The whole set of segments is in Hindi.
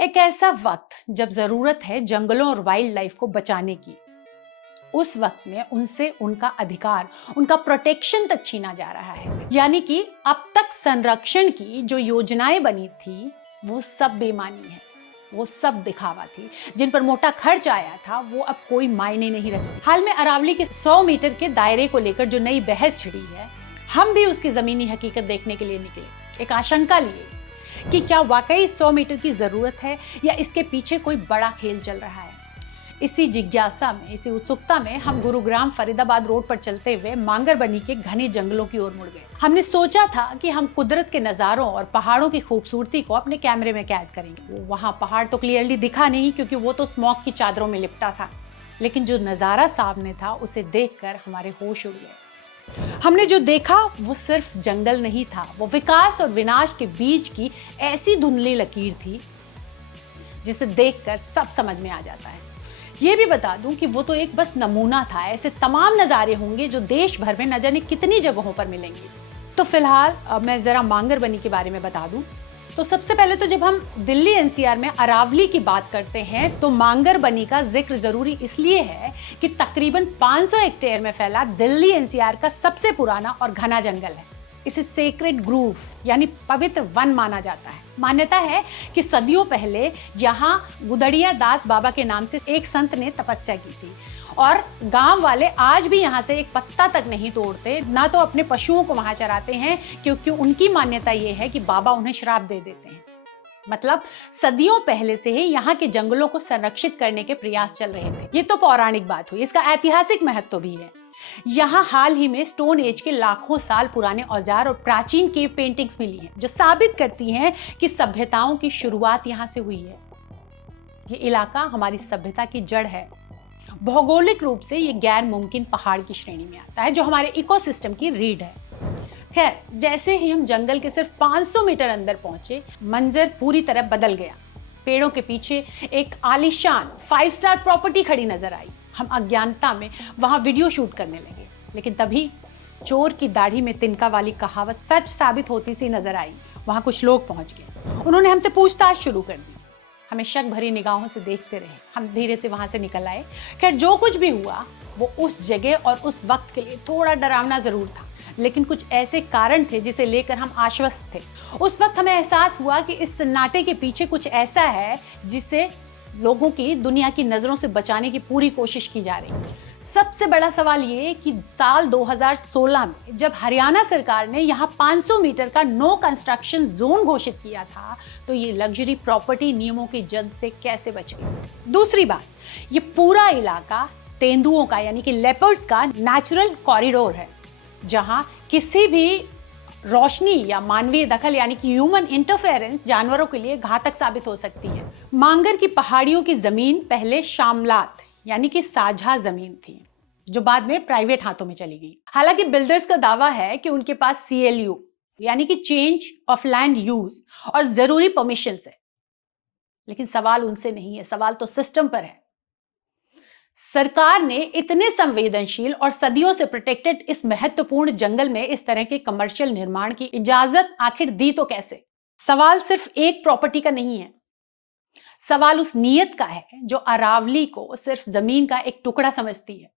एक ऐसा वक्त जब जरूरत है जंगलों और वाइल्ड लाइफ को बचाने की, उस वक्त में उनसे उनका अधिकार, उनका प्रोटेक्शन तक छीना जा रहा है। यानी कि अब तक संरक्षण की जो योजनाएं बनी थी वो सब बेमानी है, वो सब दिखावा थी। जिन पर मोटा खर्च आया था वो अब कोई मायने नहीं रखती। हाल में अरावली के 100 मीटर के दायरे को लेकर जो नई बहस छिड़ी है, हम भी उसकी जमीनी हकीकत देखने के लिए निकले, एक आशंका लिए कि क्या वाकई 100 मीटर की जरूरत है या इसके पीछे कोई बड़ा खेल चल रहा है। इसी जिज्ञासा में, इसी उत्सुकता में हम गुरुग्राम फरीदाबाद रोड पर चलते हुए मांगरबनी के घने जंगलों की ओर मुड़ गए। हमने सोचा था कि हम कुदरत के नजारों और पहाड़ों की खूबसूरती को अपने कैमरे में कैद करेंगे। वहां पहाड़ तो क्लियरली दिखा नहीं क्योंकि वो तो स्मॉग की चादरों में लिपटा था, लेकिन जो नजारा सामने था उसे देखकर हमारे होश उड़ गए। हमने जो देखा वो सिर्फ जंगल नहीं था, वो विकास और विनाश के बीच की ऐसी धुंधली लकीर थी जिसे देखकर सब समझ में आ जाता है। ये भी बता दूं कि वो तो एक बस नमूना था, ऐसे तमाम नज़ारे होंगे जो देश भर में न जाने कितनी जगहों पर मिलेंगे। तो फिलहाल मैं जरा मांगरबनी के बारे में बता दूं। तो सबसे पहले तो जब हम दिल्ली एनसीआर में अरावली की बात करते हैं तो मांगरबनी का जिक्र जरूरी इसलिए है कि तकरीबन 500 हेक्टेयर में फैला दिल्ली एनसीआर का सबसे पुराना और घना जंगल है। इसे सेक्रेड ग्रूव यानी पवित्र वन माना जाता है। मान्यता है कि सदियों पहले यहाँ गुदड़िया दास बाबा के नाम से एक संत ने तपस्या की थी और गांव वाले आज भी यहाँ से एक पत्ता तक नहीं तोड़ते, ना तो अपने पशुओं को वहां चराते हैं, क्योंकि उनकी मान्यता ये है कि बाबा उन्हें श्राप दे देते हैं। मतलब सदियों पहले से ही यहाँ के जंगलों को संरक्षित करने के प्रयास चल रहे थे। ये तो पौराणिक बात हुई, इसका ऐतिहासिक महत्व भी है। यहाँ हाल ही में स्टोन एज के लाखों साल पुराने औजार और प्राचीन केव पेंटिंग्स मिली हैं, जो साबित करती हैं कि सभ्यताओं की शुरुआत यहाँ से हुई है। ये इलाका हमारी सभ्यता की जड़ है। भौगोलिक रूप से ये गैर मुमकिन पहाड़ की श्रेणी में आता है, जो हमारे इकोसिस्टम की रीढ़ है। खैर, जैसे ही हम जंगल के सिर्फ 500 मीटर अंदर पहुंचे, मंजर पूरी तरह बदल गया। पेड़ों के पीछे एक आलीशान 5 स्टार प्रॉपर्टी खड़ी नजर आई। हम अज्ञानता में वहां वीडियो शूट करने लगे, लेकिन तभी चोर की दाढ़ी में तिनका वाली कहावत सच साबित होती सी नजर आई। वहां कुछ लोग पहुंच गए, उन्होंने हमसे पूछताछ शुरू कर दी। हमें शक भरी निगाहों से देखते रहे। हम धीरे से वहां से निकल आए। खैर, जो कुछ भी हुआ वो उस जगह और उस वक्त के लिए थोड़ा डरावना जरूर था, लेकिन कुछ ऐसे कारण थे जिसे लेकर हम आश्वस्त थे। उस वक्त हमें एहसास हुआ कि इस सन्नाटे के पीछे कुछ ऐसा है जिसे लोगों की दुनिया की नजरों से बचाने की पूरी कोशिश की जा रही है। सबसे बड़ा सवाल ये कि साल 2016 में जब हरियाणा सरकार ने यहाँ 500 मीटर का नो कंस्ट्रक्शन जोन घोषित किया था, तो ये लग्जरी प्रॉपर्टी नियमों की जद से कैसे बच गई। दूसरी बात, ये पूरा इलाका तेंदुओं का यानी कि लेपर्ड्स का नेचुरल कॉरिडोर है, जहां किसी भी रोशनी या मानवीय दखल यानी कि ह्यूमन इंटरफेरेंस जानवरों के लिए घातक साबित हो सकती है। मांगर की पहाड़ियों की जमीन पहले शामलात यानी कि साझा जमीन थी, जो बाद में प्राइवेट हाथों में चली गई। हालांकि बिल्डर्स का दावा है कि उनके पास CLU यानी कि चेंज ऑफ लैंड यूज और जरूरी परमिशन है, लेकिन सवाल उनसे नहीं है, सवाल तो सिस्टम पर है। सरकार ने इतने संवेदनशील और सदियों से प्रोटेक्टेड इस महत्वपूर्ण जंगल में इस तरह के कमर्शियल निर्माण की इजाजत आखिर दी तो कैसे। सवाल सिर्फ एक प्रॉपर्टी का नहीं है, सवाल उस नीयत का है जो अरावली को सिर्फ जमीन का एक टुकड़ा समझती है।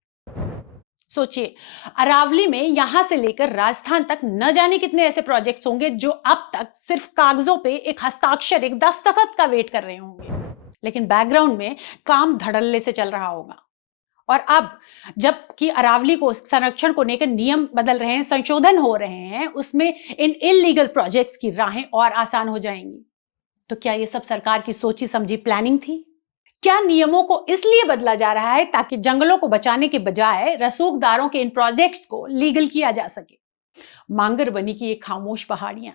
सोचिए, अरावली में यहां से लेकर राजस्थान तक न जाने कितने ऐसे प्रोजेक्ट्स होंगे जो अब तक सिर्फ कागजों पे एक हस्ताक्षर, एक दस्तखत का वेट कर रहे होंगे, लेकिन बैकग्राउंड में काम धड़ल्ले से चल रहा होगा। और अब जबकि अरावली को संरक्षण को लेकर नियम बदल रहे हैं, संशोधन हो रहे हैं, उसमें इन इलीगल प्रोजेक्ट्स की राहें और आसान हो जाएंगी। तो क्या ये सब सरकार की सोची समझी प्लानिंग थी? क्या नियमों को इसलिए बदला जा रहा है ताकि जंगलों को बचाने के बजाय रसूखदारों के इन प्रोजेक्ट्स को लीगल किया जा सके? मांगरबनी की ये खामोश पहाड़ियां,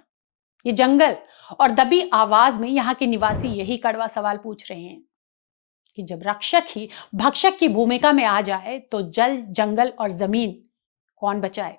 ये जंगल और दबी आवाज में यहाँ के निवासी यही कड़वा सवाल पूछ रहे हैं कि जब रक्षक ही भक्षक की भूमिका में आ जाए तो जल, जंगल और जमीन कौन बचाए।